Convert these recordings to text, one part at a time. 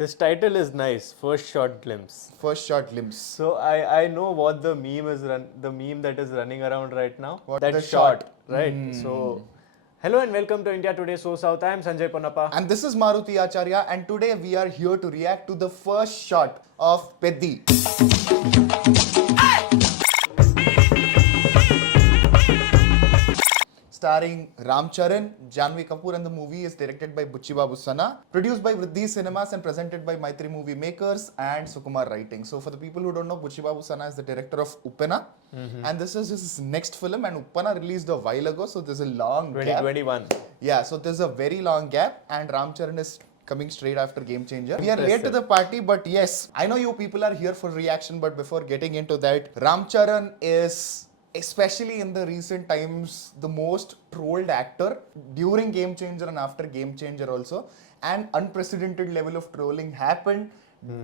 This title is nice. First Shot Glimpse. First Shot Glimpse. So I know what the meme that is running around right now. What? That The shot, shot. right? So hello and welcome to India Today So South. I am Sanjay Ponnappa. And this is Maruti Acharya, and today we are here to react to the first shot of Peddi. Starring Charan, Janhvi Kapoor, and the movie is directed by Buchi Babu Sana, produced by Vriddhi Cinemas and presented by Maitri Movie Makers and Sukumar Writing. So for the people who don't know, Buchi Babu Sana is the director of Uppena, and this is his next film, and Uppena released a while ago, so there's a long gap. 2021. Yeah, so there's a very long gap, and Charan is coming straight after Game Changer. We are late to the party, but yes, I know you people are here for reaction, but before getting into that, Charan is, especially in the recent times, the most trolled actor during Game Changer and after Game Changer also. An unprecedented level of trolling happened.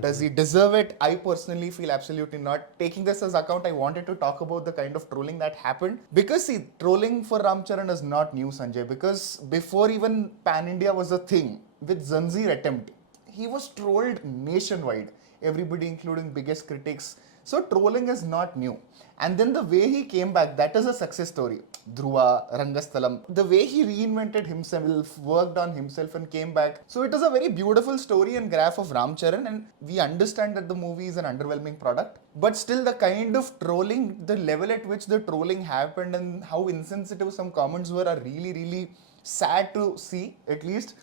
Does he deserve it? I personally feel absolutely not. Taking this as account, I wanted to talk about the kind of trolling that happened. Because see, trolling for Charan is not new, Sanjay. Because before even Pan India was a thing, with Zanjeer attempt, he was trolled nationwide. Everybody, including biggest critics. So trolling is not new. And then the way he came back, that is a success story. Dhruva, Rangasthalam, the way he reinvented himself, worked on himself and came back. So it is a very beautiful story and graph of Charan, and we understand that the movie is an underwhelming product. But still the kind of trolling, the level at which the trolling happened and how insensitive some comments were are really sad to see, at least.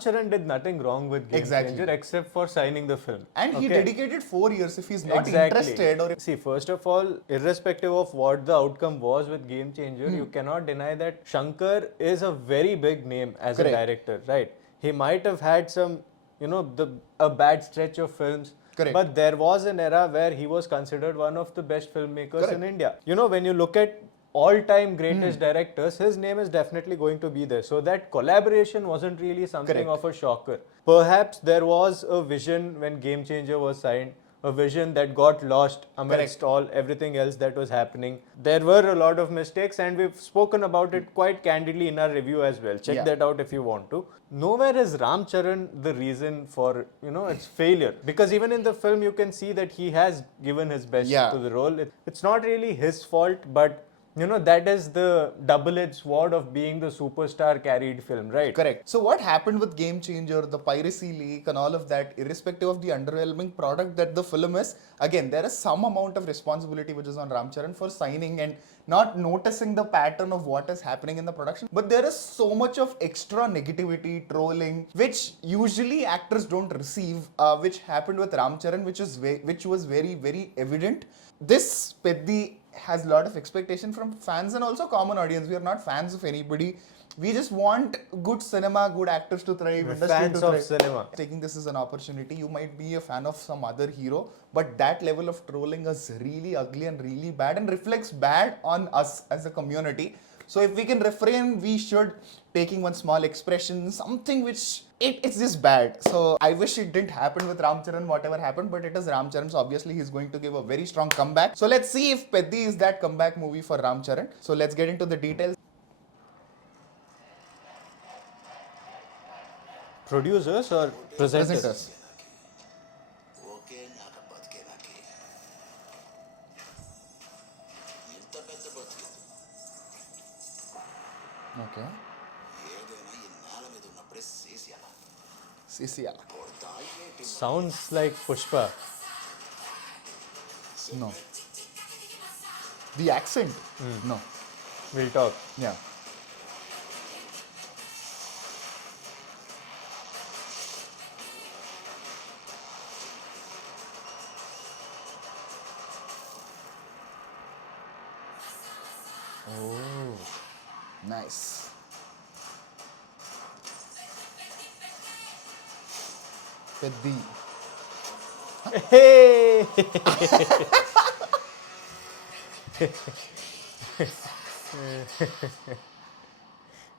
Charan did nothing wrong with Game Changer except for signing the film. And he dedicated 4 years. If he's not interested or... See, first of all, irrespective of what the outcome was with Game Changer, you cannot deny that Shankar is a very big name as a director, right? He might have had some, a bad stretch of films. But there was an era where he was considered one of the best filmmakers in India. When you look at all-time greatest directors, his name is definitely going to be there. So that collaboration wasn't really something of a shocker. Perhaps there was a vision when Game Changer was signed, a vision that got lost amidst everything else that was happening. There were a lot of mistakes, and we've spoken about it quite candidly in our review as well. Check that out if you want to. Nowhere is Charan the reason for, its failure. Because even in the film, you can see that he has given his best to the role. It's not really his fault, but that is the double-edged sword of being the superstar carried film, right? Correct. So what happened with Game Changer, the piracy leak and all of that, irrespective of the underwhelming product that the film is, again, there is some amount of responsibility which is on Charan for signing and not noticing the pattern of what is happening in the production. But there is so much of extra negativity, trolling, which usually actors don't receive, which happened with Charan, which was very evident. This Peddi has a lot of expectation from fans and also common audience. We are not fans of anybody. We just want good cinema, good actors to thrive, industry fans to thrive. Of cinema. Taking this as an opportunity, you might be a fan of some other hero, but that level of trolling is really ugly and really bad and reflects bad on us as a community. So if we can refrain, we should. Taking one small expression, something which it's just bad. So I wish it didn't happen with Charan, whatever happened, but it is Charan, so obviously he's going to give a very strong comeback. So let's see if Peddi is that comeback movie for Charan. So let's get into the details. Producers or presenters? Okay. CCR. Sounds like Pushpa. No. The accent? No. We'll talk. Yeah. Oh, nice. Peddi. Hey!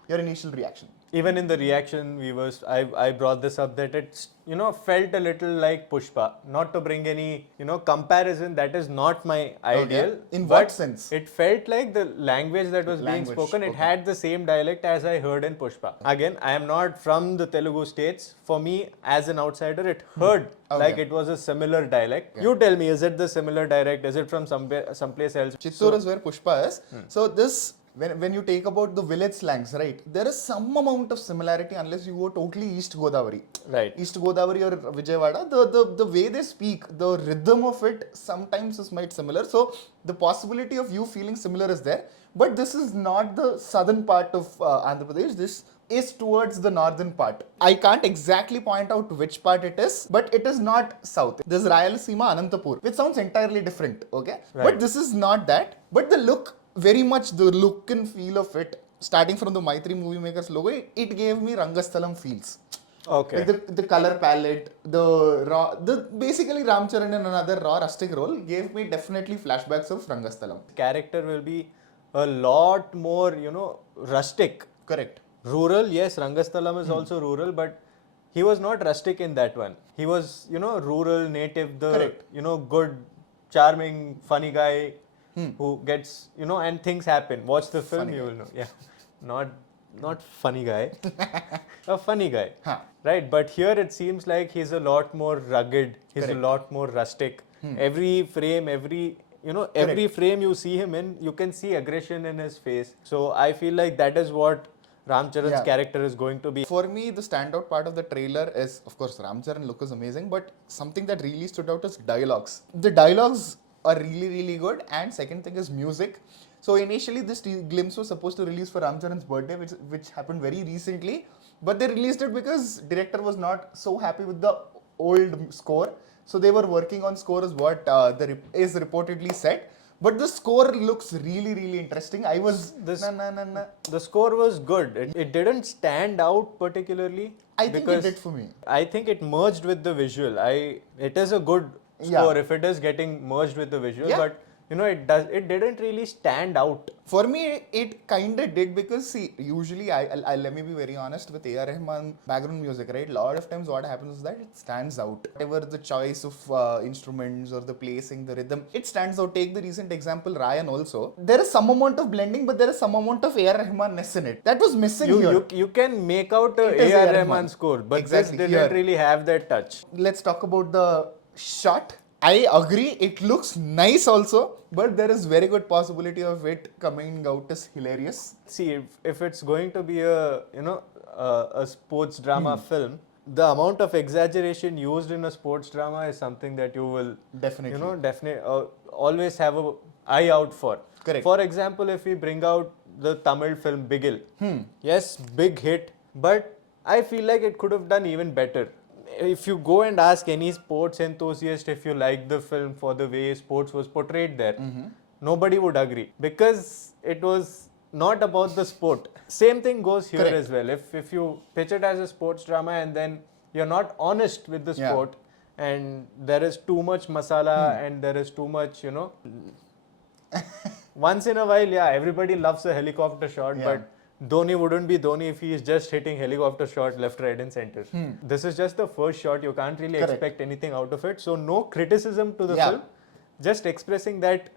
Your initial reaction. Even in the reaction, I brought this up that it's felt a little like Pushpa. Not to bring any comparison, that is not my ideal. In but what sense? It felt like the language that was being Language, spoken. It okay. had the same dialect as I heard in Pushpa. Again, I am not from the Telugu states. For me, as an outsider, it heard like it was a similar dialect. You tell me, is it the similar dialect? Is it from someplace else? Chittoor is where Pushpa is. So this, when you take about the village slangs, right, there is some amount of similarity unless you go totally East Godavari. Right. East Godavari or Vijayawada, the way they speak, the rhythm of it sometimes is might similar. So the possibility of you feeling similar is there. But this is not the southern part of Andhra Pradesh. This is towards the northern part. I can't exactly point out which part it is, but it is not south. There's Rayalaseema, Anantapur, which sounds entirely different, okay? Right. But this is not that. But the look, very much the look and feel of it, starting from the Maitri Movie Makers logo, it gave me Rangasthalam feels. Okay. Like the color palette, basically Ram Charan in another raw rustic role gave me definitely flashbacks of Rangasthalam. Character will be a lot more, rustic. Correct. Rural, yes, Rangasthalam is also rural, but he was not rustic in that one. He was, rural, native, Correct. good, charming, funny guy who gets, and things happen. Watch the film, Funny you guy. will know. Yeah, not funny guy, a funny guy. Huh. Right, but here it seems like he's a lot more rugged. He's Correct. a lot more rustic. Every frame, every frame you see him in, you can see aggression in his face. So I feel like that is what Ram Charan's character is going to be. For me, the standout part of the trailer is, of course, Ram Charan look is amazing, but something that really stood out is dialogues. The dialogues are really, really good, and second thing is music. So initially, this glimpse was supposed to release for Ram Charan's birthday, which happened very recently, but they released it because director was not so happy with the old score. So they were working on score is what is reportedly said. But the score looks really, really interesting. I was The score was good. It didn't stand out particularly. I think it did for me. I think it merged with the visual. It is a good score if it is getting merged with the visual, but it didn't really stand out. For me, it kind of did because, see, usually, I let me be very honest with R Rahman background music, right? A lot of times what happens is that it stands out. Whatever the choice of instruments or the placing, the rhythm, it stands out. Take the recent example, Ryan also. There is some amount of blending, but there is some amount of R Rahman-ness in it. That was missing here. You can make out a It is A.R. A.R. Rahman Rahman score, but Exactly, this didn't here. really have that touch. Let's talk about the shot. I agree, it looks nice also, but there is very good possibility of it coming out as hilarious. See, if it's going to be a sports drama film, the amount of exaggeration used in a sports drama is something that you will Definitely. always have a eye out for. Correct. For example, if we bring out the Tamil film Bigil, yes, big hit, but I feel like it could have done even better. If you go and ask any sports enthusiast if you like the film for the way sports was portrayed there, nobody would agree because it was not about the sport. Same thing goes here Correct. as well. If you pitch it as a sports drama and then you're not honest with the sport and there is too much masala and there is too much, once in a while, everybody loves a helicopter shot, but Dhoni wouldn't be Dhoni if he is just hitting helicopter shot left, right and center. This is just the first shot. You can't really expect anything out of it. So no criticism to the film. Just expressing that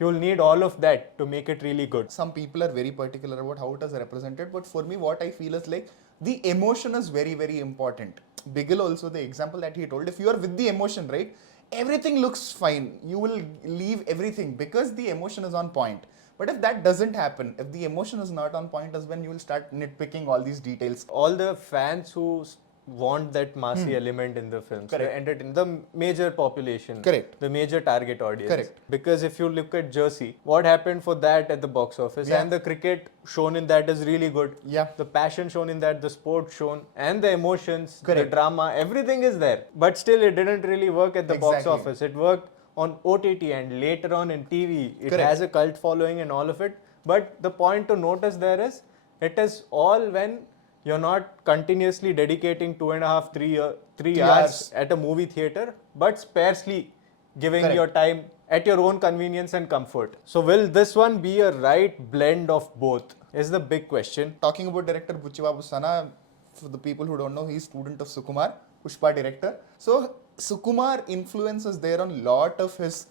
you'll need all of that to make it really good. Some people are very particular about how it is represented, but for me, what I feel is like the emotion is very, very important. Bigil also, the example that he told, if you are with the emotion, right, everything looks fine. You will leave everything because the emotion is on point. But if that doesn't happen, if the emotion is not on point, is when you will start nitpicking all these details. All the fans who want that massy element in the films, the major population, the major target audience. Because if you look at Jersey, what happened for that at the box office, and the cricket shown in that is really good. The passion shown in that, the sport shown, and the emotions, the drama, everything is there. But still, it didn't really work at the box office. It worked on OTT and later on in TV. It has a cult following and all of it. But the point to notice there is, it is all when you're not continuously dedicating 2.5-3 hours at a movie theater, but sparsely giving your time at your own convenience and comfort. So will this one be a right blend of both? Is the big question. Talking about director Buchi Babu Sana, for the people who don't know, he's student of Sukumar, Pushpa director. So Sukumar influence is there on lot of his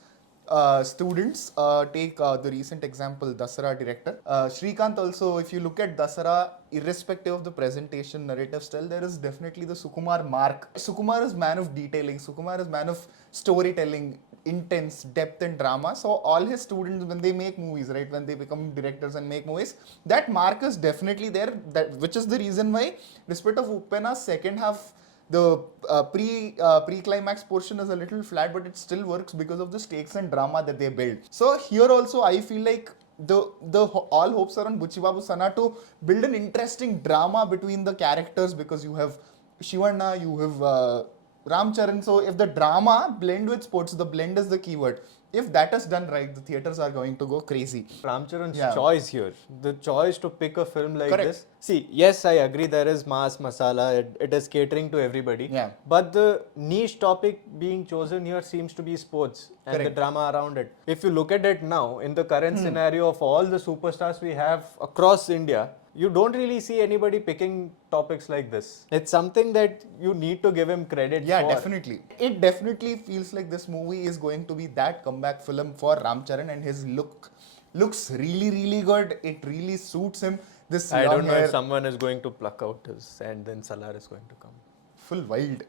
students. Take the recent example, Dasara director. Shrikant also, if you look at Dasara, irrespective of the presentation, narrative style, there is definitely the Sukumar mark. Sukumar is man of detailing. Sukumar is man of storytelling, intense depth and drama. So all his students, when they make movies, right, when they become directors and make movies, that mark is definitely there. That which is the reason why, despite of Upena's second half, the pre-climax portion is a little flat, but it still works because of the stakes and drama that they build. So here also, I feel like the all hopes are on Buchi Babu Sana to build an interesting drama between the characters, because you have Shivanna, you have Ram Charan. So if the drama blend with sports, the blend is the keyword. If that is done right, the theaters are going to go crazy. Ram Charan's Yeah. choice here, the choice to pick a film like Correct. this. See, yes, I agree there is mass masala, it is catering to everybody. Yeah. But the niche topic being chosen here seems to be sports and Correct. the drama around it. If you look at it now, in the current scenario of all the superstars we have across India, you don't really see anybody picking topics like this. It's something that you need to give him credit Yeah, for. definitely. It definitely feels like this movie is going to be that comeback film for Ram Charan, and his looks really good. It really suits him. This I long don't know hair, if someone is going to pluck out his and then Salar is going to come. full wild.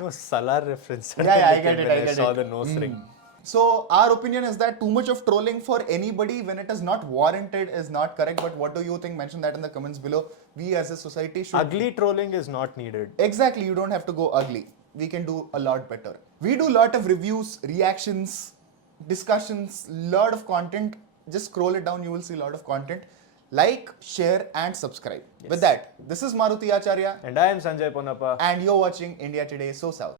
No, Salar reference. Yeah, I get it. When I get saw it. the nose ring. So our opinion is that too much of trolling for anybody when it is not warranted is not correct. But what do you think? Mention that in the comments below. We as a society should Ugly trolling is not needed. Exactly, you don't have to go ugly. We can do a lot better. We do a lot of reviews, reactions, discussions, lot of content. Just scroll it down, you will see a lot of content. Like, share, and subscribe. With that, this is Maruti Acharya, And I am Sanjay Ponappa. and you're watching India Today So South.